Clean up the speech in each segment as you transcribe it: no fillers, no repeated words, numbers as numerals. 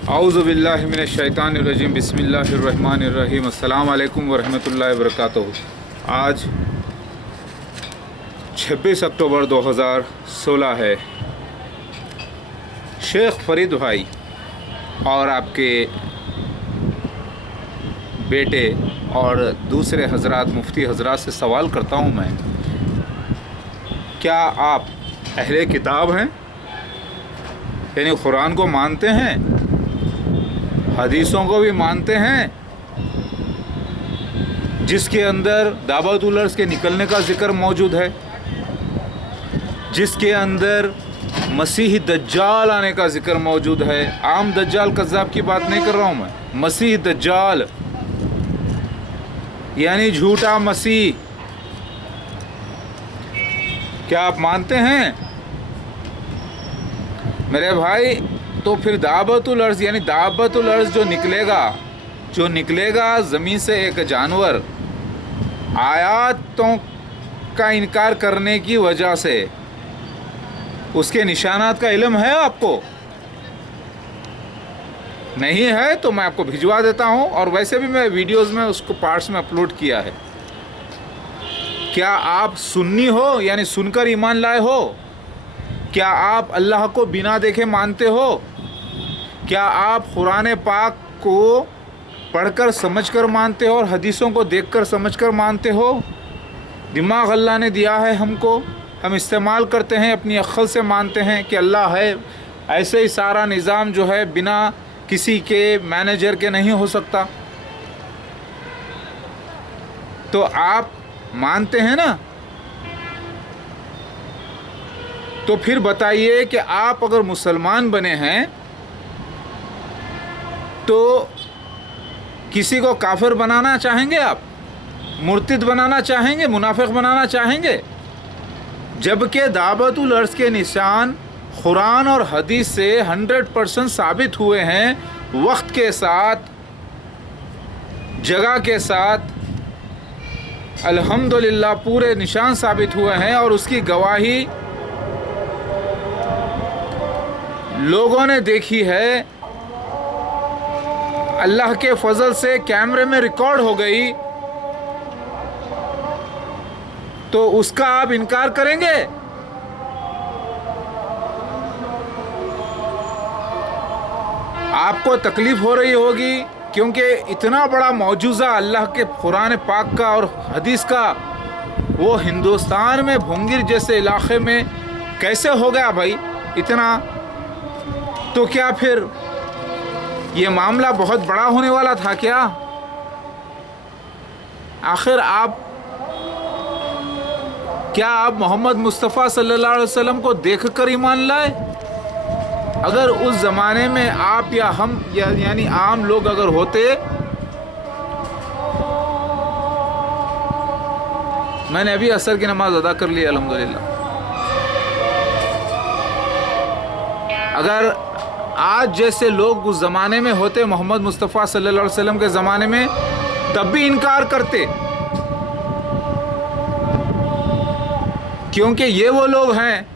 औज़ु बिल्लाहि मिनश शैतानिर रजीम बिस्मिल्लाहिर्रहमानिर रहीम अस्सलामु अलैकुम वरहमतुल्लाहि वबरकातुहू। आज 26 अक्टूबर 2016 है। शेख फरीद भाई और आपके बेटे और दूसरे हजरात मुफ्ती हजरात से सवाल करता हूँ मैं, क्या आप अहले किताब हैं? यानी कुरान को मानते हैं, हदीसों को भी मानते हैं, जिसके अंदर दावतुल अर्ज़ के निकलने का ज़िक्र मौजूद है, जिसके अंदर मसीह दज्जाल आने का ज़िक्र मौजूद है। आम दज्जाल कज़्ज़ाब की बात नहीं कर रहा हूँ मैं, मसीह दज्जाल यानी झूठा मसीह। क्या आप मानते हैं मेरे भाई? तो फिर दावतुल अर्ज़ यानी दावतुल अर्ज़ जो निकलेगा ज़मीन से एक जानवर आयातों का इनकार करने की वजह से, उसके निशानात का इल्म है आपको? नहीं है तो मैं आपको भिजवा देता हूं, और वैसे भी मैं वीडियोस में उसको पार्ट्स में अपलोड किया है। क्या आप सुन्नी हो यानी सुनकर ईमान लाए हो? क्या आप अल्लाह को बिना देखे मानते हो? क्या आप कुरान पाक को पढ़कर समझकर मानते हो और हदीसों को देखकर समझकर मानते हो? दिमाग अल्लाह ने दिया है हमको, हम इस्तेमाल करते हैं, अपनी अक्ल से मानते हैं कि अल्लाह है। ऐसे ही सारा निज़ाम जो है बिना किसी के मैनेजर के नहीं हो सकता। तो आप मानते हैं ना? तो फिर बताइए कि आप अगर मुसलमान बने हैं तो किसी को काफिर बनाना चाहेंगे? आप मुर्तिद बनाना चाहेंगे, मुनाफिक बनाना चाहेंगे? जबकि दावतुल अर्ज़ के निशान कुरान और हदीस से 100% साबित हुए हैं, वक्त के साथ, जगह के साथ अल्हम्दुलिल्लाह पूरे निशान साबित हुए हैं, और उसकी गवाही लोगों ने देखी है। अल्लाह के फजल से कैमरे में रिकॉर्ड हो गई, तो उसका आप इनकार करेंगे? आपको तकलीफ हो रही होगी, क्योंकि इतना बड़ा मौजूज़ा अल्लाह के कुरान पाक का और हदीस का वो हिंदुस्तान में भुंगिर जैसे इलाके में कैसे हो गया भाई इतना? तो क्या फिर ये मामला बहुत बड़ा होने वाला था क्या? आखिर क्या आप मोहम्मद मुस्तफ़ा सल्लल्लाहु अलैहि वसल्लम को देखकर ईमान लाए? अगर उस ज़माने में आप या हम यानी आम लोग अगर होते, मैंने अभी असर की नमाज अदा कर ली अल्हम्दुलिल्लाह। अगर आज जैसे लोग उस ज़माने में होते, मोहम्मद मुस्तफ़ा सल्लल्लाहु अलैहि वसल्लम के ज़माने में, तब भी इनकार करते, क्योंकि ये वो लोग हैं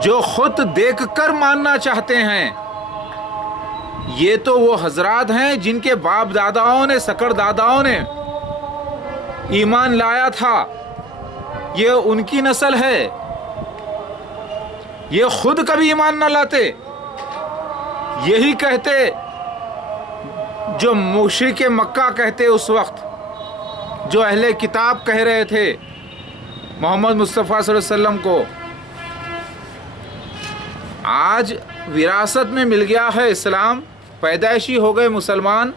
जो खुद देखकर मानना चाहते हैं। ये तो वो हजरात हैं जिनके बाप दादाओं ने, सकड़ दादाओं ने ईमान लाया था, ये उनकी नस्ल है। ये खुद कभी ईमान न लाते, यही कहते जो मुशरिक मक्का कहते उस वक्त, जो अहले किताब कह रहे थे मोहम्मद मुस्तफ़ा सल्लल्लाहु अलैहि वसल्लम को। आज विरासत में मिल गया है इस्लाम, पैदाइशी हो गए मुसलमान,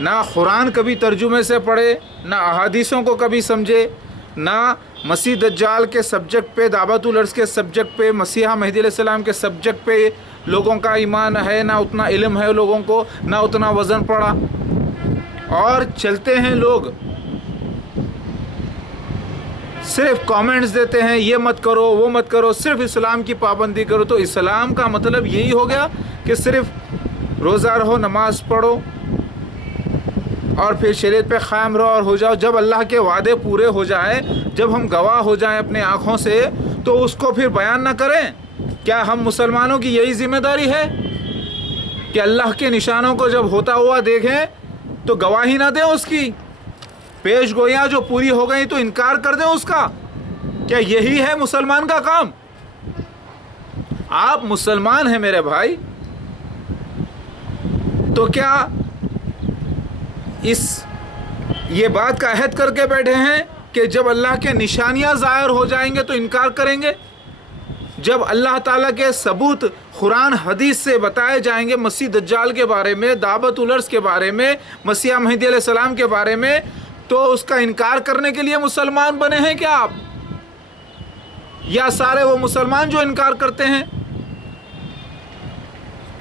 ना कुरान कभी तर्जुमे से पढ़े, ना अहादीसों को कभी समझे, ना मसीह दज्जाल के सब्जेक्ट पे, दावतुल अर्ज़ के सब्जेक्ट पे, मसीहा मेहदी अलैहिस्सलाम के सब्जेक्ट पे लोगों का ईमान है, ना उतना इल्म है लोगों को, ना उतना वज़न पड़ा, और चलते हैं लोग सिर्फ कमेंट्स देते हैं, ये मत करो, वो मत करो, सिर्फ इस्लाम की पाबंदी करो। तो इस्लाम का मतलब यही हो गया कि सिर्फ रोज़ा रहो, नमाज पढ़ो, और फिर शरीयत पे क़ायम रहो और हो जाओ। जब अल्लाह के वादे पूरे हो जाए, जब हम गवाह हो जाएं अपने आँखों से, تو اس کو پھر بیان نہ کریں؟ کیا ہم مسلمانوں کی یہی ذمہ داری ہے کہ اللہ کے نشانوں کو جب ہوتا ہوا دیکھیں تو گواہی نہ دیں اس کی؟ پیش گوئیاں جو پوری ہو گئی تو انکار کر دیں اس کا؟ کیا یہی ہے مسلمان کا کام؟ آپ مسلمان ہیں میرے بھائی، تو کیا یہ بات کا عہد کر کے بیٹھے ہیں کہ جب اللہ کے نشانیاں ظاہر ہو جائیں گے تو انکار کریں گے؟ جب اللہ تعالیٰ کے ثبوت قرآن حدیث سے بتائے جائیں گے مسیح دجال کے بارے میں، دعوت الارض کے بارے میں، مسیح مہدی علیہ السلام کے بارے میں، تو اس کا انکار کرنے کے لیے مسلمان بنے ہیں کیا آپ؟ یا سارے وہ مسلمان جو انکار کرتے ہیں؟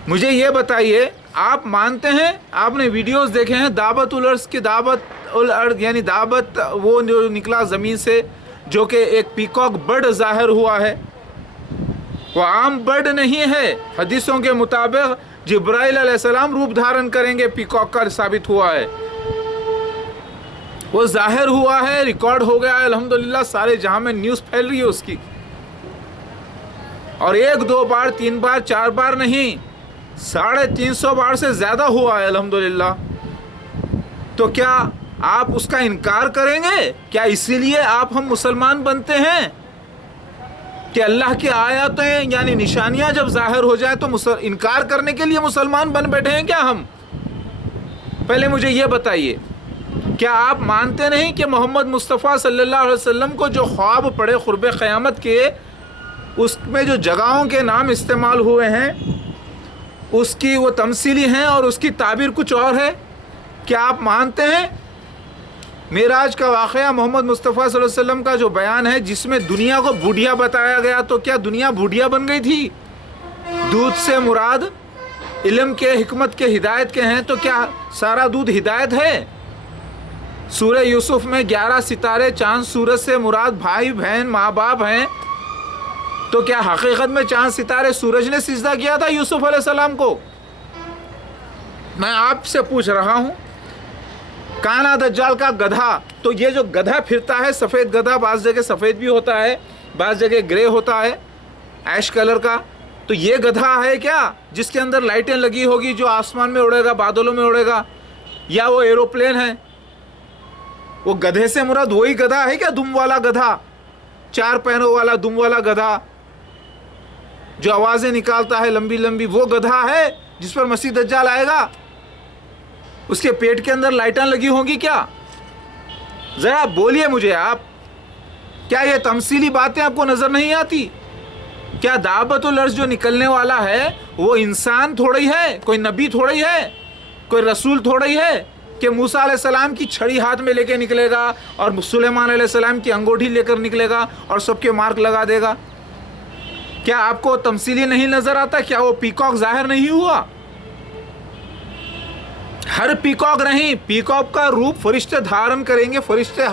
مجھے یہ بتائیے، آپ مانتے ہیں، آپ نے ویڈیوز دیکھے ہیں دعوت الارض کی، دعوت الارض یعنی دعوت وہ جو نکلا زمین سے، جو کہ ایک پیکاک برڈ ظاہر ہوا ہے، وہ عام برڈ نہیں ہے، حدیثوں کے مطابق جبرائیل علیہ السلام روپ دھارن کریں گے، پیکاک کا ثابت ہوا ہے، وہ ظاہر ہوا ہے، ریکارڈ ہو گیا ہے، الحمدللہ سارے جہاں میں نیوز پھیل رہی ہے اس کی، اور 1 2 بار 3 بار 4 بار نہیں، 350 بار سے زیادہ ہوا ہے الحمدللہ۔ تو کیا آپ اس کا انکار کریں گے؟ کیا اسی لیے آپ ہم مسلمان بنتے ہیں کہ اللہ کی آیاتیں یعنی نشانیاں جب ظاہر ہو جائیں تو انکار کرنے کے لیے مسلمان بن بیٹھے ہیں کیا ہم؟ پہلے مجھے یہ بتائیے، کیا آپ مانتے نہیں کہ محمد مصطفیٰ صلی اللہ علیہ وسلم کو جو خواب پڑے قرب قیامت کے، اس میں جو جگہوں کے نام استعمال ہوئے ہیں اس کی وہ تمثیلی ہیں اور اس کی تعبیر کچھ اور ہے؟ کیا آپ مانتے ہیں معراج کا واقعہ محمد مصطفیٰ صلی اللہ علیہ وسلم کا جو بیان ہے جس میں دنیا کو بوڑھیا بتایا گیا، تو کیا دنیا بوڑھیا بن گئی تھی؟ دودھ سے مراد علم کے، حکمت کے، ہدایت کے ہیں، تو کیا سارا دودھ ہدایت ہے؟ سورہ یوسف میں 11 ستارے، چاند سورج سے مراد بھائی بہن ماں باپ ہیں، تو کیا حقیقت میں چاند ستارے سورج نے سجدہ کیا تھا یوسف علیہ السلام کو؟ میں آپ سے پوچھ رہا ہوں، کانا دجال کا گدھا، تو یہ جو گدھا پھرتا ہے سفید گدھا، بعض جگہ سفید بھی ہوتا ہے، بعض جگہ گرے ہوتا ہے ایش کلر کا، تو یہ گدھا ہے کیا جس کے اندر لائٹیں لگی ہوگی، جو آسمان میں اڑے گا، بادلوں میں اڑے گا، یا وہ ایروپلین ہے؟ وہ گدھے سے مراد وہی گدھا ہے کیا؟ دم والا گدھا، 4 پہنوں والا دم والا گدھا جو آوازیں نکالتا ہے لمبی لمبی، وہ گدھا ہے جس پر مسیح دجال آئے گا؟ اس کے پیٹ کے اندر لائٹیں لگی ہوں گی کیا؟ ذرا بولیے مجھے آپ، کیا یہ تمثیلی باتیں آپ کو نظر نہیں آتی؟ کیا دعوت الارض جو نکلنے والا ہے وہ انسان تھوڑی ہے، کوئی نبی تھوڑی ہے، کوئی رسول تھوڑی ہے کہ موسیٰ علیہ السلام کی چھڑی ہاتھ میں لے کے نکلے گا اور سلیمان علیہ السلام کی انگوٹھی لے کر نکلے گا اور سب کے مارک لگا دے گا؟ کیا آپ کو تمثیلی نہیں نظر آتا؟ کیا وہ پیکاک ظاہر نہیں ہوا؟ ہر پیکاک نہیں، پیکاک کا روپ فرشتے دھارن کریں گے، فرشتے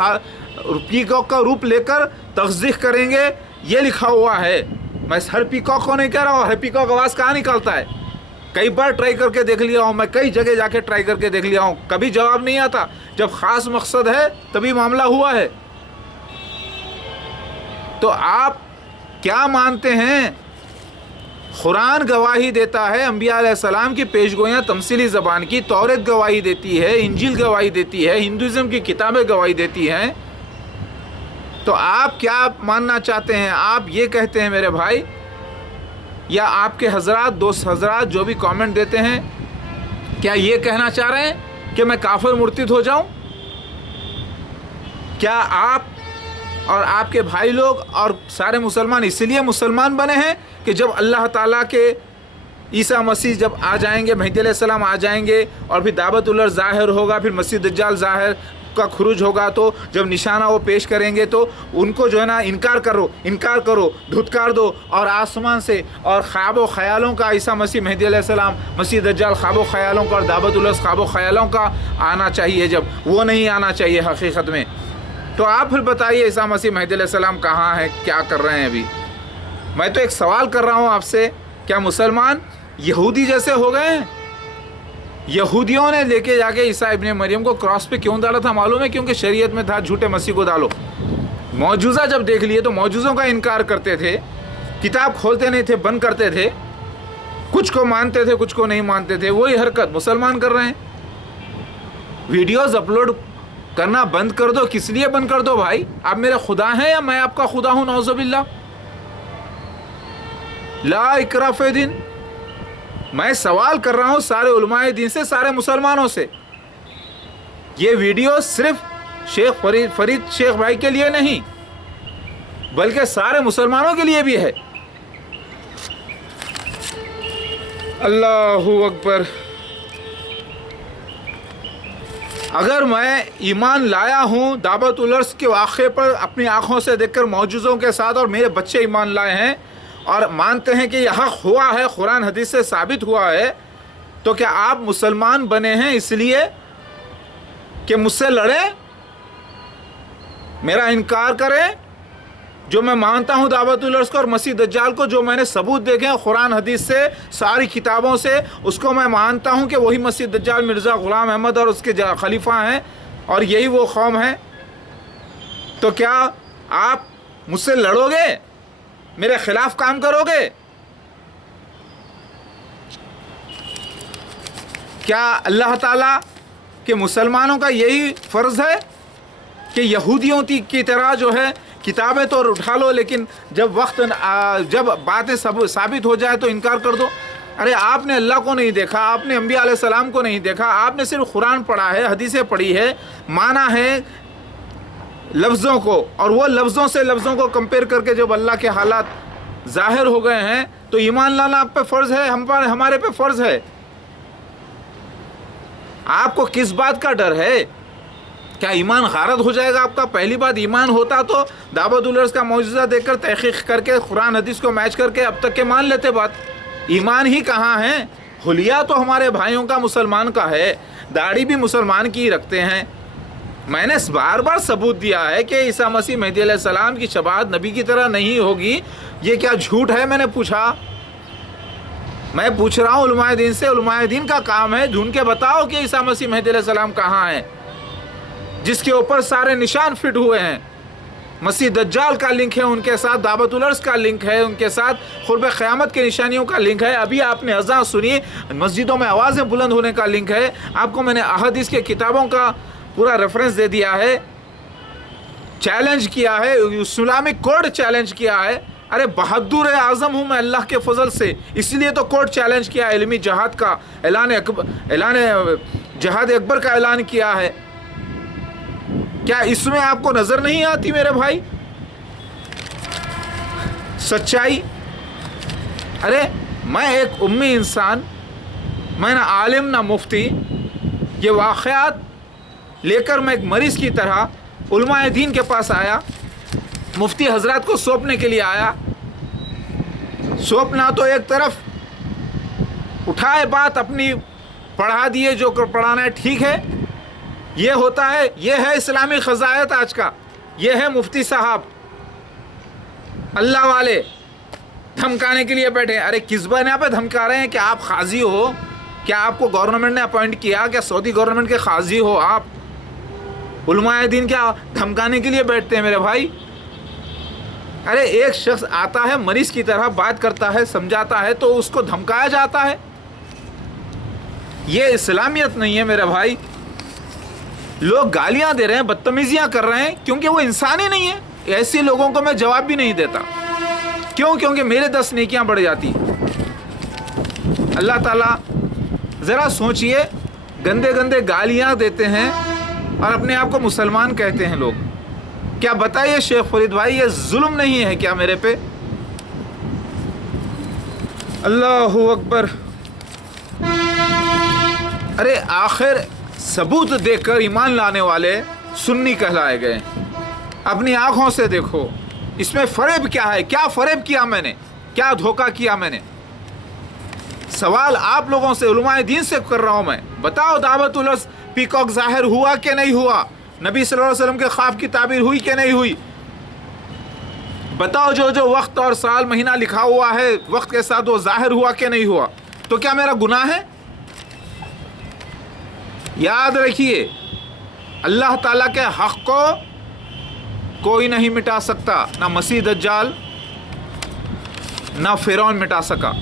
پیکاک کا روپ لے کر تخذیح کریں گے، یہ لکھا ہوا ہے۔ میں ہر پیکاک کو نہیں کہہ رہا ہوں، ہر پیکاک آواز کہاں نکالتا ہے؟ کئی بار ٹرائی کر کے دیکھ لیا ہوں، میں کئی جگہ جا کے ٹرائی کر کے دیکھ لیا ہوں، کبھی جواب نہیں آتا۔ جب خاص مقصد ہے تبھی معاملہ ہوا ہے۔ تو آپ کیا مانتے ہیں؟ قرآن گواہی دیتا ہے انبیاء علیہ السلام کی پیشگوئیاں تمثیلی زبان کی، توریت گواہی دیتی ہے، انجیل گواہی دیتی ہے، ہندوازم کی کتابیں گواہی دیتی ہیں، تو آپ کیا ماننا چاہتے ہیں؟ آپ یہ کہتے ہیں میرے بھائی، یا آپ کے حضرات، دوست حضرات جو بھی کامنٹ دیتے ہیں، کیا یہ کہنا چاہ رہے ہیں کہ میں کافر مرتد ہو جاؤں؟ کیا آپ اور آپ کے بھائی لوگ اور سارے مسلمان اسی لیے مسلمان بنے ہیں کہ جب اللہ تعالیٰ کے عیسیٰ مسیح جب آ جائیں گے، مہدی علیہ السلام آ جائیں گے، اور پھر دعوت الارض ظاہر ہوگا، پھر مسیح دجال ظاہر کا خروج ہوگا، تو جب نشانہ وہ پیش کریں گے تو ان کو جو ہے نا انکار کرو، دھتکار دو، اور آسمان سے اور خواب و خیالوں کا عیسیٰ مسیح مہدی علیہ السلام مسیح دجال خواب و خیالوں کا اور دعوت الارض خواب و خیالوں کا آنا چاہیے، جب وہ نہیں آنا چاہیے حقیقت میں۔ تو آپ پھر بتائیے عیسیٰ مسیح مہدی علیہ السلام کہاں ہے، کیا کر رہے ہیں ابھی؟ میں تو ایک سوال کر رہا ہوں آپ سے، کیا مسلمان یہودی جیسے ہو گئے ہیں؟ یہودیوں نے لے کے جا کے عیسیٰ ابن مریم کو کراس پہ کیوں ڈالا تھا؟ معلوم ہے کیونکہ شریعت میں تھا جھوٹے مسیح کو ڈالو۔ معجزہ جب دیکھ لیے تو معجزوں کا انکار کرتے تھے، کتاب کھولتے نہیں تھے، بند کرتے تھے، کچھ کو مانتے تھے کچھ کو نہیں مانتے تھے. وہی حرکت مسلمان کر رہے ہیں. ویڈیوز اپلوڈ کرنا بند کر دو. کس لیے بند کر دو بھائی؟ آپ میرے خدا ہیں یا میں آپ کا خدا ہوں؟ نعوذ باللہ. لا اکراہ فی الدین. میں سوال کر رہا ہوں سارے علماء دین سے، سارے مسلمانوں سے. یہ ویڈیو صرف شیخ فرید شیخ بھائی کے لیے نہیں بلکہ سارے مسلمانوں کے لیے بھی ہے. اللہ اکبر. اگر میں ایمان لایا ہوں دعوت العرس کے واقعے پر اپنی آنکھوں سے دیکھ کر معجزوں کے ساتھ، اور میرے بچے ایمان لائے ہیں اور مانتے ہیں کہ یہ حق ہوا ہے، قرآن حدیث سے ثابت ہوا ہے، تو کیا آپ مسلمان بنے ہیں اس لیے کہ مجھ سے لڑیں، میرا انکار کریں؟ جو میں مانتا ہوں دعوت العرس کو اور مسیح دجال کو، جو میں نے ثبوت دیکھے ہیں قرآن حدیث سے، ساری کتابوں سے، اس کو میں مانتا ہوں کہ وہی مسیح دجال مرزا غلام احمد اور اس کے خلیفہ ہیں اور یہی وہ قوم ہے. تو کیا آپ مجھ سے لڑو گے، میرے خلاف کام کرو گے؟ کیا اللہ تعالیٰ کہ مسلمانوں کا یہی فرض ہے کہ یہودیوں کی طرح جو ہے کتابیں تو اٹھا لو لیکن جب باتیں ثابت ہو جائے تو انکار کر دو؟ ارے آپ نے اللہ کو نہیں دیکھا، آپ نے انبیاء علیہ السلام کو نہیں دیکھا، آپ نے صرف قرآن پڑھا ہے، حدیثیں پڑھی ہے، مانا ہے لفظوں کو، اور وہ لفظوں کو کمپیئر کر کے جب اللہ کے حالات ظاہر ہو گئے ہیں تو ایمان لانا آپ پہ فرض ہے، ہمارے پہ فرض ہے. آپ کو کس بات کا ڈر ہے؟ کیا ایمان غارت ہو جائے گا آپ کا؟ پہلی بات ایمان ہوتا تو دعوت العرس کا معجزہ دیکھ کر تحقیق کر کے قرآن حدیث کو میچ کر کے اب تک کے مان لیتے. بات ایمان ہی کہاں ہے؟ حلیہ تو ہمارے بھائیوں کا مسلمان کا ہے، داڑھی بھی مسلمان کی رکھتے ہیں. میں نے بار بار ثبوت دیا ہے کہ عیسیٰ مسیح مہدی علیہ السلام کی شفاعت نبی کی طرح نہیں ہوگی. یہ کیا جھوٹ ہے؟ میں پوچھ رہا ہوں علماء دین سے. علماء دین کا کام ہے ڈھونڈ کے بتاؤ کہ عیسیٰ مسیح مہدی علیہ السلام کہاں ہے، جس کے اوپر سارے نشان فٹ ہوئے ہیں. مسیح دجال کا لنک ہے ان کے ساتھ، دعوت العرس کا لنک ہے ان کے ساتھ، قرب قیامت کے نشانیوں کا لنک ہے. ابھی آپ نے اذان سنی، مسجدوں میں آوازیں بلند ہونے کا لنک ہے. آپ کو میں نے احادیث کے کتابوں کا پورا ریفرنس دے دیا ہے، چیلنج کیا ہے، اسلامک کوڈ چیلنج کیا ہے. ارے بہادر اعظم ہوں میں اللہ کے فضل سے، اس لیے تو کوڈ چیلنج کیا، علمی جہاد کا اعلان جہاد اکبر کا اعلان کیا ہے. کیا اس میں آپ کو نظر نہیں آتی میرے بھائی سچائی؟ ارے میں ایک امی انسان، میں نہ عالم نہ مفتی. یہ واقعات لے کر میں ایک مریض کی طرح علماء دین کے پاس آیا، مفتی حضرات کو سونپنے کے لیے آیا. سونپنا تو ایک طرف، اٹھائے بات اپنی پڑھا دیے جو پڑھانا ہے، ٹھیک ہے، یہ ہوتا ہے. یہ ہے اسلامی خزائت آج کا، یہ ہے مفتی صاحب اللہ والے دھمکانے کے لیے بیٹھے. ارے کس بنا پہ دھمکا رہے ہیں؟ کہ آپ قاضی ہو؟ کیا آپ کو گورنمنٹ نے اپوائنٹ کیا؟ کیا سعودی گورنمنٹ کے قاضی ہو آپ؟ علماء دین کیا دھمکانے کے لیے بیٹھتے ہیں میرے بھائی؟ ارے ایک شخص آتا ہے مریض کی طرح بات کرتا ہے، سمجھاتا ہے، تو اس کو دھمکایا جاتا ہے؟ یہ اسلامیت نہیں ہے میرے بھائی. لوگ گالیاں دے رہے ہیں، بدتمیزیاں کر رہے ہیں کیونکہ وہ انسان ہی نہیں ہے. ایسے لوگوں کو میں جواب بھی نہیں دیتا. کیوں؟ کیونکہ میرے 10 نیکیاں بڑھ جاتی. اللہ تعالیٰ ذرا سوچئے، گندے گندے گالیاں دیتے ہیں اور اپنے آپ کو مسلمان کہتے ہیں لوگ. کیا بتائیے شیخ فرید بھائی، یہ ظلم نہیں ہے کیا میرے پہ؟ اللہ اکبر. ارے آخر ثبوت دیکھ کر ایمان لانے والے سنی کہلائے گئے. اپنی آنکھوں سے دیکھو اس میں فریب کیا ہے، کیا فریب کیا میں نے، کیا دھوکہ کیا میں نے. سوال آپ لوگوں سے، علماء دین سے کر رہا ہوں میں. بتاؤ دعوت العرس پیکاک ظاہر ہوا کہ نہیں ہوا؟ نبی صلی اللہ علیہ وسلم کے خواب کی تعبیر ہوئی کہ نہیں ہوئی؟ بتاؤ جو وقت اور سال مہینہ لکھا ہوا ہے وقت کے ساتھ وہ ظاہر ہوا کہ نہیں ہوا؟ تو کیا میرا گناہ ہے؟ یاد رکھیے اللہ تعالیٰ کے حق کو कोई नहीं मिटा सकता, ना मसीह दज्जाल ना फिरौन मिटा सका।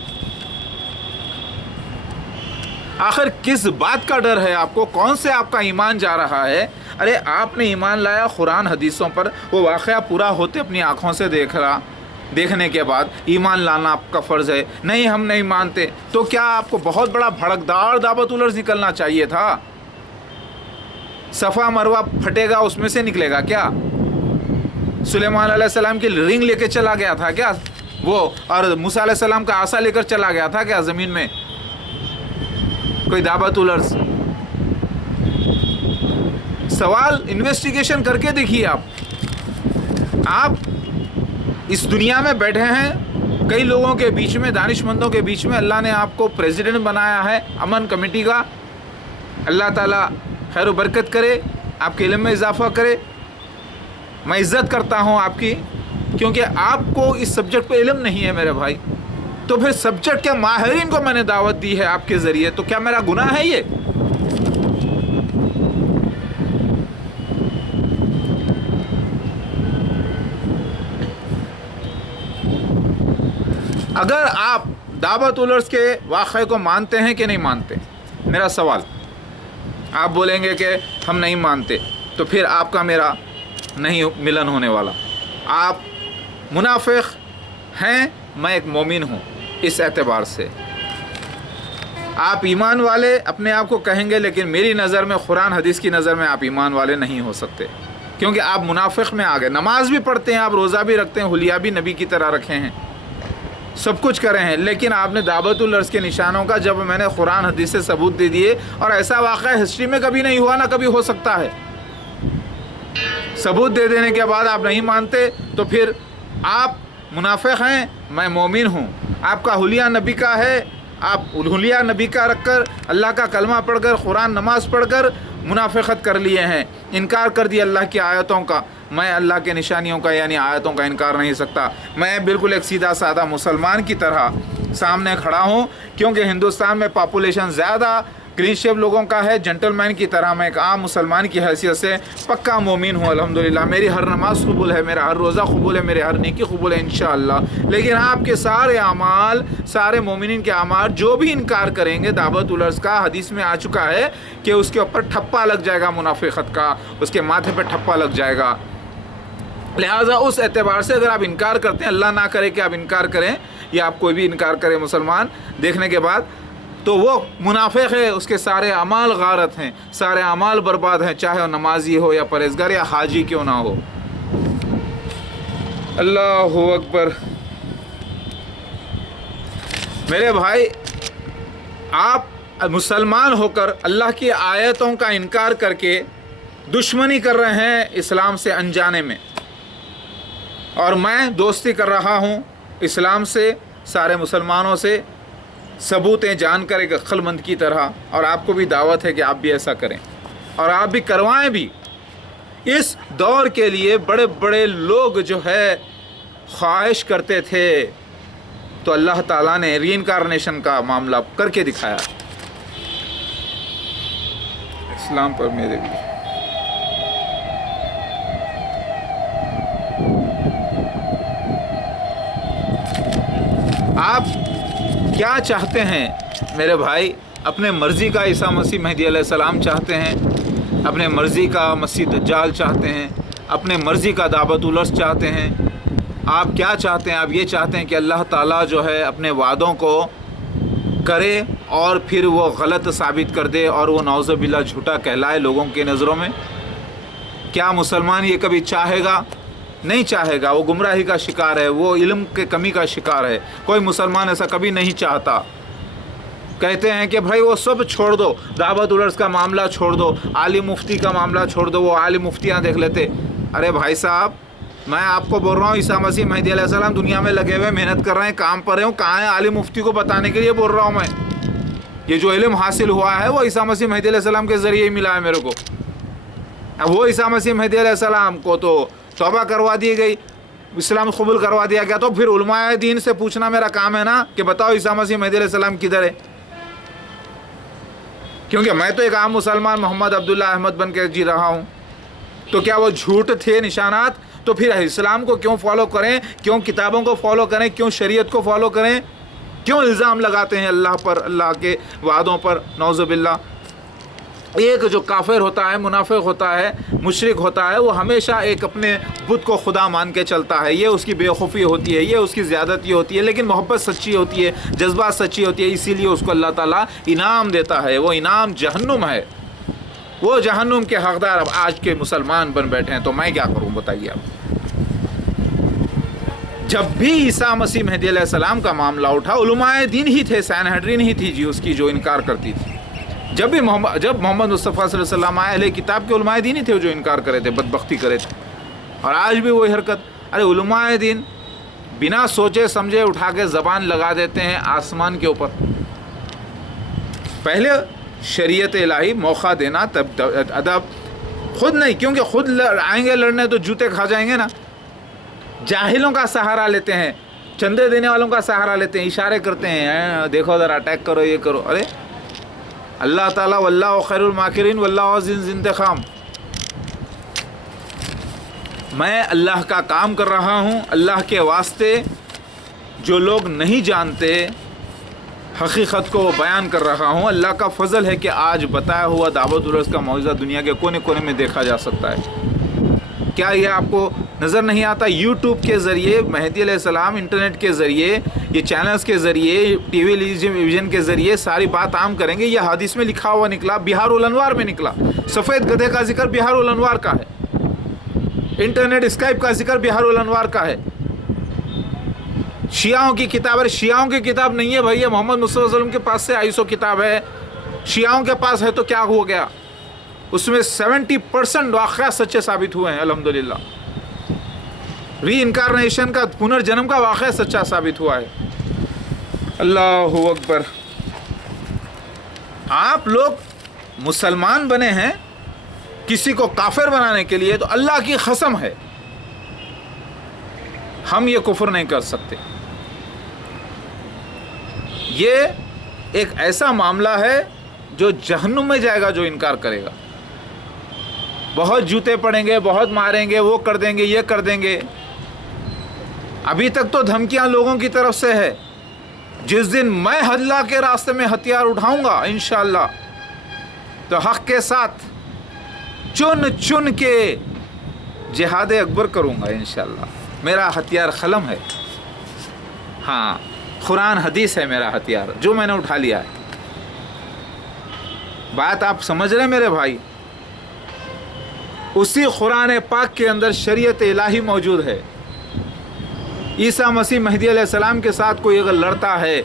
आखिर किस बात का डर है आपको? कौन से आपका ईमान जा रहा है? अरे आपने ईमान लाया कुरान हदीसों पर, वो वाक़या पूरा होते अपनी आँखों से देखने के बाद ईमान लाना आपका फ़र्ज़ है। नहीं हम नहीं मानते, तो क्या आपको बहुत बड़ा भड़कदार दावत उलर्स निकलना चाहिए था? सफ़ा मरवा फटेगा उसमें से निकलेगा क्या? सुलेमान अलैहिस्सलाम की रिंग लेके चला गया था क्या वो, और मूसा अलैहिस्सलाम का आसा लेकर चला गया था क्या ज़मीन में? कोई दावत उलर्स? सवाल इन्वेस्टिगेशन करके देखिए। आप इस दुनिया में बैठे हैं, कई लोगों के बीच में, दानिशमंदों के बीच में अल्लाह ने आपको प्रेसिडेंट बनाया है अमन कमेटी का। अल्लाह ताला खैर बरकत करे, आपके इल्म में इजाफ़ा करे। मैं इज़्ज़त करता हूँ आपकी, क्योंकि आपको इस सब्जेक्ट पे इल्म नहीं है मेरे भाई। तो फिर सब्जेक्ट के माहिरीन को मैंने दावत दी है आपके ज़रिए, तो क्या मेरा गुनाह है ये? अगर आप दावत उलर्स के वाक़े को मानते हैं कि नहीं मानते, मेरा सवाल, आप बोलेंगे कि हम नहीं मानते, तो फिर आपका मेरा नहीं मिलन होने वाला। आप मुनाफिक हैं, मैं एक मोमिन हूँ। इस एतबार से आप ईमान वाले अपने आप को कहेंगे, लेकिन मेरी नज़र में, कुरान हदीस की नज़र में आप ईमान वाले नहीं हो सकते, क्योंकि आप मुनाफिक में आ गए। नमाज भी पढ़ते हैं आप, रोज़ा भी रखते हैं, हुलिया भी नबी की तरह रखे हैं, सब कुछ करे हैं, लेकिन आपने दावत उलर्स के निशानों का जब मैंने कुरान हदीस से सबूत दे दिए, और ऐसा वाक़या हिस्ट्री में कभी नहीं हुआ, ना कभी हो सकता है, सबूत दे देने के बाद आप नहीं मानते, तो फिर आप मुनाफिक हैं, मैं मोमिन हूँ। आपका हुलिया नबी का है, आप हुलिया नबी का रखकर, अल्लाह का कलमा पढ़कर, कुरान नमाज पढ़कर मुनाफिकत कर लिए हैं, इनकार कर दिया अल्लाह की आयतों का। मैं अल्लाह के निशानियों का यानी आयतों का इनकार नहीं सकता। मैं बिल्कुल एक सीधा साधा मुसलमान की तरह सामने खड़ा हूँ, क्योंकि हिंदुस्तान में पॉपुलेशन ज़्यादा क्लीन शेव लोगों का है। जेंटलमैन की तरह मैं एक आम मुसलमान की हैसियत से पक्का मोमिन हूँ अल्हम्दुलिल्लाह। मेरी हर नमाज कबूल है, मेरा हर रोज़ा कबूल है, मेरे हर नेकी कबूल है इंशाअल्लाह। लेकिन आपके सारे अमाल, सारे मोमिनीन के अमाल जो भी इनकार करेंगे दावत उलर्स का, हदीस में आ चुका है कि उसके ऊपर ठप्पा लग जाएगा मुनाफिकत का, उसके माथे पर ठप्पा लग जाएगा। लिहाजा उस एतबार से अगर आप इनकार करते हैं, अल्लाह ना करे कि आप इनकार करें या आप कोई भी इनकार करें मुसलमान देखने के बाद, तो वो मुनाफिक है, उसके सारे अमाल गारत हैं, सारे अमाल बर्बाद हैं, चाहे वो नमाजी हो या परहेज़गार या हाजी क्यों ना हो। अल्लाहु अकबर। मेरे भाई, आप मुसलमान होकर अल्लाह की आयतों का इनकार करके दुश्मनी कर रहे हैं इस्लाम से अनजाने में, और मैं दोस्ती कर रहा हूँ इस्लाम से, सारे मुसलमानों से, सबूतें जानकर एक अक्लमंद की तरह। और आपको भी दावत है कि आप भी ऐसा करें, और आप भी करवाएं भी। इस दौर के लिए बड़े बड़े लोग जो है ख्वाहिश करते थे, तो अल्लाह ताला ने रीइंकारनेशन का मामला करके दिखाया। इस्लाम पर मेरे भी आप क्या चाहते हैं मेरे भाई? अपने मर्ज़ी का ईसा मसीह मेहदी अलैहिस्सलाम चाहते हैं, अपने मर्ज़ी का मसीह दज्जाल चाहते हैं, अपने मर्ज़ी का दावत उलर्स चाहते हैं। आप क्या चाहते हैं? आप ये चाहते हैं कि अल्लाह ताला जो है अपने वादों को करे और फिर वो गलत साबित कर दे और वो नौज़ुबिल्लाह झूठा कहलाए लोगों की नज़रों में। क्या मुसलमान ये कभी चाहेगा? नहीं चाहेगा। वो गुमराही का शिकार है, वो इल्म के कमी का शिकार है। कोई मुसलमान ऐसा कभी नहीं चाहता। कहते हैं कि भाई वो सब छोड़ दो, दावत उलर्स का मामला छोड़ दो, आलिम मुफ्ती का मामला छोड़ दो, वो आलिम मुफ्तियाँ देख लेते। अरे भाई साहब, मैं आपको बोल रहा हूँ ईसा मसीह मेहदी अलैहिस्सलाम दुनिया में लगे हुए, मेहनत कर रहे हैं, काम पर हैं। कहाँ है आलिम मुफ्ती को बताने के लिए बोल रहा हूँ मैं। ये जो इल्म हासिल हुआ है वो ईसा मसीह मेहदी अलैहिस्सलाम के ज़रिए ही मिला है मेरे को। अब वो ईसा मसीह मेहदी अलैहिस्सलाम को तो तौबा करवा दी गई, इस्लाम कबूल करवा दिया गया, तो फिर उलमाए दीन से पूछना मेरा काम है ना कि बताओ ईसा मसीह मेहदी अलैहिस्सलाम किधर है? क्योंकि मैं तो एक आम मुसलमान मोहम्मद अब्दुल्ला अहमद बन के जी रहा हूँ। तो क्या वो झूठ थे निशानात? तो फिर इस्लाम को क्यों फॉलो करें, क्यों किताबों को फॉलो करें, क्यों शरीयत को फॉलो करें, क्यों इल्ज़ाम लगाते हैं अल्लाह पर, अल्लाह के वादों पर, नौज़ुबिल्लाह। एक जो काफिर होता है, मुनाफिक होता है, मुशरिक होता है, वो हमेशा एक अपने बुत को खुदा मान के चलता है। ये उसकी बेवकूफ़ी होती है, ये उसकी ज़्यादती होती है, लेकिन मोहब्बत सच्ची होती है, जज्बात सच्ची होती है, इसीलिए उसको अल्लाह ताला इनाम देता है। वो इनाम जहन्नुम है, वो जहन्नुम के हकदार अब आज के मुसलमान बन बैठे हैं। तो मैं क्या करूँ बताइए आप। जब भी ईसा मसीह मेहदी अलैहिस्सलाम का मामला उठा, उलमाए दीन ही थे, सैनहेड्रिन ही थी जी उसकी जो इनकार करती थी। जब मोहम्मद मुस्तफ़ा सल्लल्लाहु अलैहि वसल्लम आए, अहले किताब के उलमाए दीन ही थे जो इनकार करे थे, बदबख्ती करे थे। और आज भी वही हरकत। अरे उलमाए दीन बिना सोचे समझे उठा के ज़बान लगा देते हैं आसमान के ऊपर। पहले शरीयत इलाही मौका देना, तब अदब, खुद नहीं, क्योंकि खुद आएंगे लड़ने तो जूते खा जाएंगे ना। जाहिलों का सहारा लेते हैं, चंदे देने वालों का सहारा लेते हैं, इशारे करते हैं, देखो ज़रा अटैक करो, ये करो। अरे अल्लाह ताला वल्लाहु खैरुल माकिरीन वल्लाहु अज़ीज़ुल इंतकाम। मैं अल्लाह का काम कर रहा हूँ, अल्लाह के वास्ते जो लोग नहीं जानते हकीकत को बयान कर रहा हूँ। अल्लाह का फ़ज़ल है कि आज बताया हुआ दावत उर्स का मौज़ा दुनिया के कोने कोने में देखा जा सकता है। क्या ये आपको नज़र नहीं आता? यूट्यूब के ज़रिए मेहदी अलैहिस्सलाम, इंटरनेट के ज़रिए, ये चैनल्स के ज़रिए, टीवी टेलीविज़न के ज़रिए सारी बात आम करेंगे। यह हदीस में लिखा हुआ निकला, बिहारुल अनवार में निकला। सफ़ेद गधे का जिक्र बिहारुल अनवार का है, इंटरनेट स्काइप का जिक्र बिहारुल अनवार का है। शियाओं की किताब है, शियाओं की किताब नहीं है भैया, मोहम्मद मुस्तफ़ा सल्लल्लाहु अलैहि वसल्लम के पास से आई सो किताब है। शियाओं के पास है तो क्या हो गया, उसमें 70% वाक़या सच्चे साबित हुए हैं अल्हम्दुलिल्लाह। री इनकारनेशन का, पुनर्जन्म का वाक़या सच्चा साबित हुआ है। अल्लाहु अकबर। आप लोग मुसलमान बने हैं किसी को काफिर बनाने के लिए, तो अल्लाह की कसम है हम ये कुफ्र नहीं कर सकते। ये एक ऐसा मामला है जो जहन्नुम में जाएगा जो इनकार करेगा। बहुत जूते पड़ेंगे, बहुत मारेंगे, वो कर देंगे, ये कर देंगे। अभी तक तो धमकियां लोगों की तरफ से है। जिस दिन मैं अल्लाह के रास्ते में हथियार उठाऊंगा इंशाअल्लाह, तो हक के साथ चुन चुन के जिहाद अकबर करूंगा इंशाअल्लाह। मेरा हथियार कलम है, हाँ, कुरान हदीस है मेरा हथियार, जो मैंने उठा लिया है। बात आप समझ रहे मेरे भाई? उसी कुरान पाक के अंदर शरीयत इलाही मौजूद है। ईसा मसीह मेहदी अलैहिस्सलाम के साथ कोई अगर लड़ता है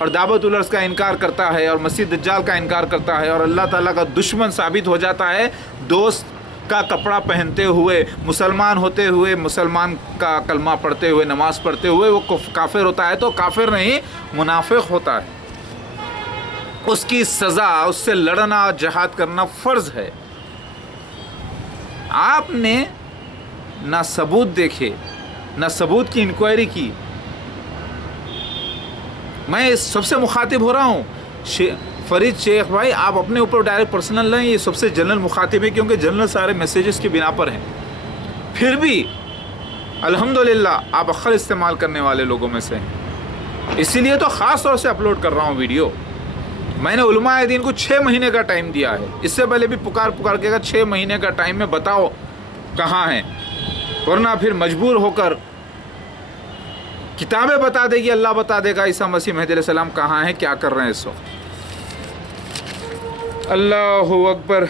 और दावत उलर्स का इनकार करता है और मसीह दज्जाल का इनकार करता है और अल्लाह ताला का दुश्मन साबित हो जाता है, दोस्त का कपड़ा पहनते हुए, मुसलमान होते हुए, मुसलमान का कलमा पढ़ते हुए, नमाज़ पढ़ते हुए वो काफिर होता है, तो काफिर नहीं मुनाफिक होता है। उसकी सज़ा, उससे लड़ना, जहाद करना फ़र्ज़ है। आपने ना सबूत देखे, ना सबूत की इंक्वायरी की। मैं सबसे मुखातिब हो रहा हूँ, फरीद शेख भाई, आप अपने ऊपर डायरेक्ट पर्सनल लें, ये सबसे जनरल मुखातिब है, क्योंकि जनरल सारे मैसेजेस की बिना पर हैं। फिर भी अल्हम्दुलिल्लाह आप अक्ल इस्तेमाल करने वाले लोगों में से हैं, इसीलिए तो ख़ास तौर से अपलोड कर रहा हूँ वीडियो। मैंने उलमाए दीन को 6 महीने का टाइम दिया है, इससे पहले भी पुकार के 6 महीने का टाइम में बताओ कहाँ हैं, वरना फिर मजबूर होकर किताबें बता देगी, अल्लाह बता देगा ईसा मसीह मेहदी अलैहिस्सलाम कहाँ हैं, क्या कर रहे हैं इस वक्त। अल्लाहु अकबर।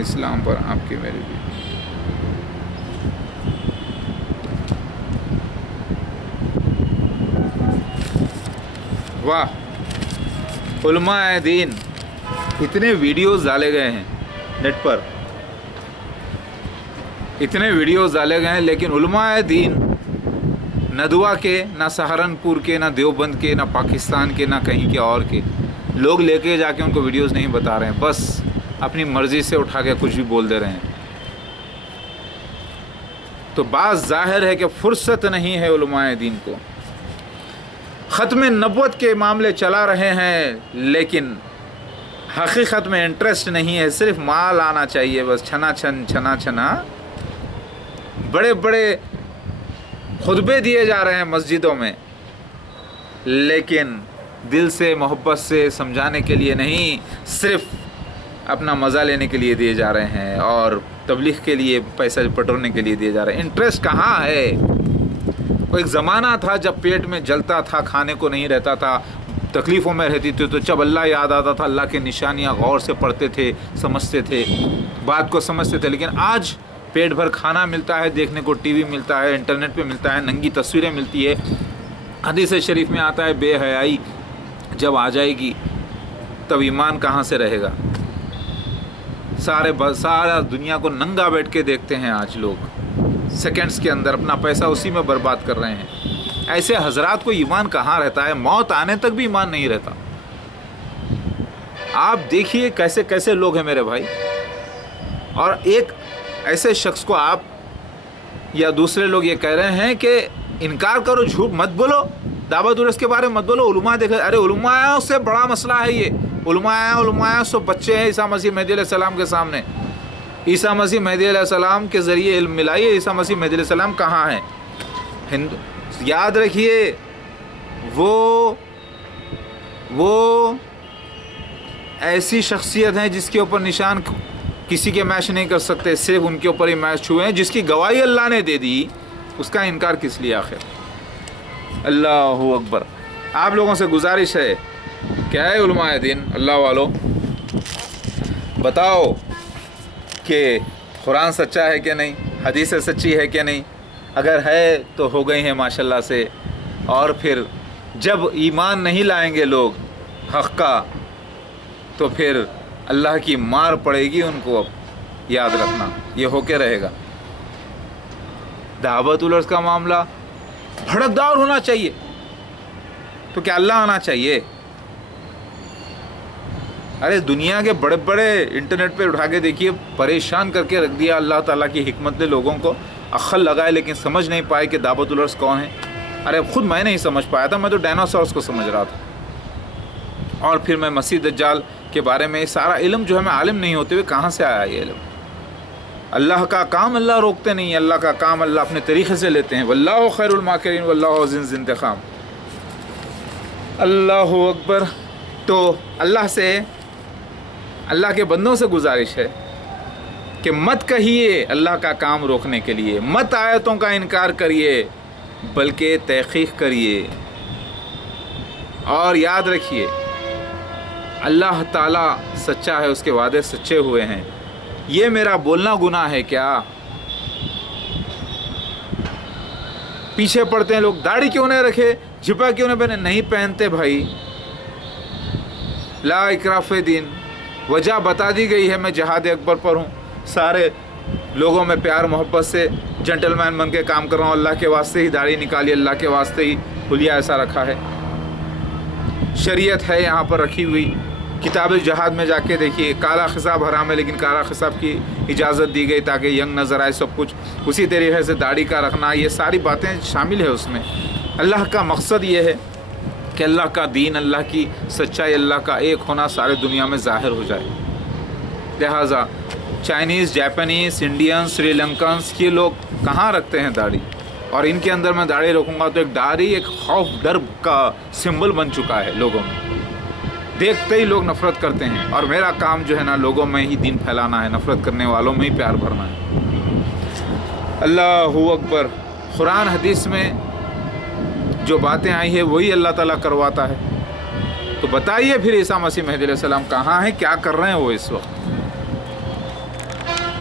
इस्लाम पर आपकी मेरी भी वाह। उलमाए दीन, इतने वीडियोस डाले गए हैं नेट पर, इतने वीडियोस डाले गए हैं, लेकिन उलमाए दीन नदवा के, ना सहारनपुर के, ना देवबंद के, ना पाकिस्तान के, ना कहीं के और के लोग लेके जाके उनको वीडियोस नहीं बता रहे हैं, बस अपनी मर्ज़ी से उठा के कुछ भी बोल दे रहे हैं। तो बात ज़ाहिर है कि फुर्सत नहीं है उलमाए दीन को। ख़त्म नबुव्वत के मामले चला रहे हैं, लेकिन हकीकत में इंटरेस्ट नहीं है, सिर्फ माल आना चाहिए बस, छना छन छना छना बड़े बड़े खुतबे दिए जा रहे हैं मस्जिदों में, लेकिन दिल से मोहब्बत से समझाने के लिए नहीं, सिर्फ अपना मज़ा लेने के लिए दिए जा रहे हैं और तबलीग के लिए पैसा बटोरने के लिए दिए जा रहे हैं। इंटरेस्ट कहाँ है? वो एक ज़माना था जब पेट में जलता था, खाने को नहीं रहता था, तकलीफ़ों में रहती थी, तो जब अल्लाह याद आता था अल्लाह की निशानियाँ गौर से पढ़ते थे, समझते थे, बात को समझते थे। लेकिन आज पेट भर खाना मिलता है, देखने को टीवी मिलता है, इंटरनेट पे मिलता है, नंगी तस्वीरें मिलती है। हदीस शरीफ में आता है बेहयाई जब आ जाएगी तब ईमान कहाँ से रहेगा। सारा दुनिया को नंगा बैठ के देखते हैं आज लोग, सेकंड्स के अंदर अपना पैसा उसी में बर्बाद कर रहे हैं। ऐसे हजरात को ईमान कहाँ रहता है? मौत आने तक भी ईमान नहीं रहता। आप देखिए कैसे कैसे लोग हैं मेरे भाई। और एक ऐसे शख्स को आप या दूसरे लोग ये कह रहे हैं कि इनकार करो, झूठ मत बोलो, दावत उर्स के बारे में मत बोलो, उलमा देखे। अरे उलमा से बड़ा मसला है ये। उलमा सब बच्चे हैं ईसा मसीह मेहदी अलैहिस्सलाम के सामने। ईसा मसीह मेहदी अलैहिस्सलाम के ज़रिए इल्म मिलाइए। ईसा मसीह मेहदी अलैहिस्सलाम कहाँ हैं? हिंदू याद रखिए, वो ऐसी शख्सियत हैं जिसके ऊपर निशान किसी के मैच नहीं कर सकते, सिर्फ उनके ऊपर ही मैच छुए हैं। जिसकी गवाही अल्लाह ने दे दी, उसका इनकार किस लिए आखिर? अल्लाहु अकबर। आप लोगों से गुजारिश है, क्या है उलमाए दीन, अल्लाह वालों, बताओ कि कुरान सच्चा है कि नहीं, हदीस सच्ची है कि नहीं? अगर है तो हो गई हैं माशाल्लाह से। और फिर जब ईमान नहीं लाएंगे लोग हक़ का, तो फिर अल्लाह की मार पड़ेगी उनको। अब याद रखना, ये होके रहेगा। दावत उलर्स का मामला भड़कदार होना चाहिए, तो क्या अल्लाह आना चाहिए? अरे दुनिया के बड़े बड़े इंटरनेट पे उठा के देखिए, परेशान करके रख दिया अल्लाह ताला की हिकमत ने लोगों को। अक्ल लगाए लेकिन समझ नहीं पाए कि दावत उलर्स कौन है। अरे खुद मैं नहीं समझ पाया था, मैं तो डायनासोर्स को समझ रहा था। और फिर मैं मसीह दज्जाल के बारे में सारा इल्म जो है, मैं आलिम नहीं होते हुए कहाँ से आया ये इल्म? अल्लाह का काम अल्लाह रोकते नहीं, अल्लाह का काम अल्लाह अपने तरीक़े से लेते हैं। वल्लाहु खैरुल माकिरीन वल्लाहु अज़ीज़ुल इंतक़ाम। अल्लाहु अकबर। तो अल्लाह से, अल्लाह के बंदों से गुजारिश है कि मत कहिए अल्लाह का काम रोकने के लिए, मत आयतों का इनकार करिए, बल्कि तहक़ीक़ करिए। और याद रखिए, अल्लाह ताला सच्चा है, उसके वादे सच्चे हुए हैं। ये मेरा बोलना गुनाह है क्या? पीछे पड़ते हैं लोग, दाढ़ी क्यों नहीं रखे, झिपा क्यों नहीं पहने? नहीं पहनते भाई, ला इकराफ़े दीन, वजह बता दी गई है। मैं जहाद अकबर पर हूँ, सारे लोगों में प्यार मोहब्बत से जेंटलमैन बन के काम कर रहा हूँ। अल्लाह के वास्ते ही दाढ़ी निकाली, अल्लाह के वास्ते ही हुलिया ऐसा रखा है। शरीयत है यहाँ पर रखी हुई। किताब जहाद में जाके देखिए, काला खिसाब हराम है, लेकिन काला खिसाब की इजाज़त दी गई ताकि यंग नज़र आए सब कुछ। उसी तरीके से दाढ़ी का रखना, ये सारी बातें शामिल है उसमें। अल्लाह का मकसद ये है कि अल्लाह का दीन, अल्लाह की सच्चाई, अल्लाह का एक होना सारे दुनिया में ज़ाहिर हो जाए। लिहाजा चाइनीज़, जापानीज़, इंडियन, श्रीलंकन्स, ये लोग कहाँ रखते हैं दाढ़ी? और इनके अंदर मैं दाढ़ी रखूँगा तो एक दाढ़ी एक खौफ डर का सिंबल बन चुका है लोगों में। देखते ही लोग नफ़रत करते हैं। और मेरा काम जो है ना, लोगों में ही दीन फैलाना है, नफ़रत करने वालों में ही प्यार भरना है। अल्लाहु अकबर। कुरान हदीस में जो बातें आई है वही अल्लाह ताला करवाता है। तो बताइए फिर ईसा मसीह मेहदी अलैहिस्सलाम कहाँ हैं, क्या कर रहे हैं वो इस वक्त?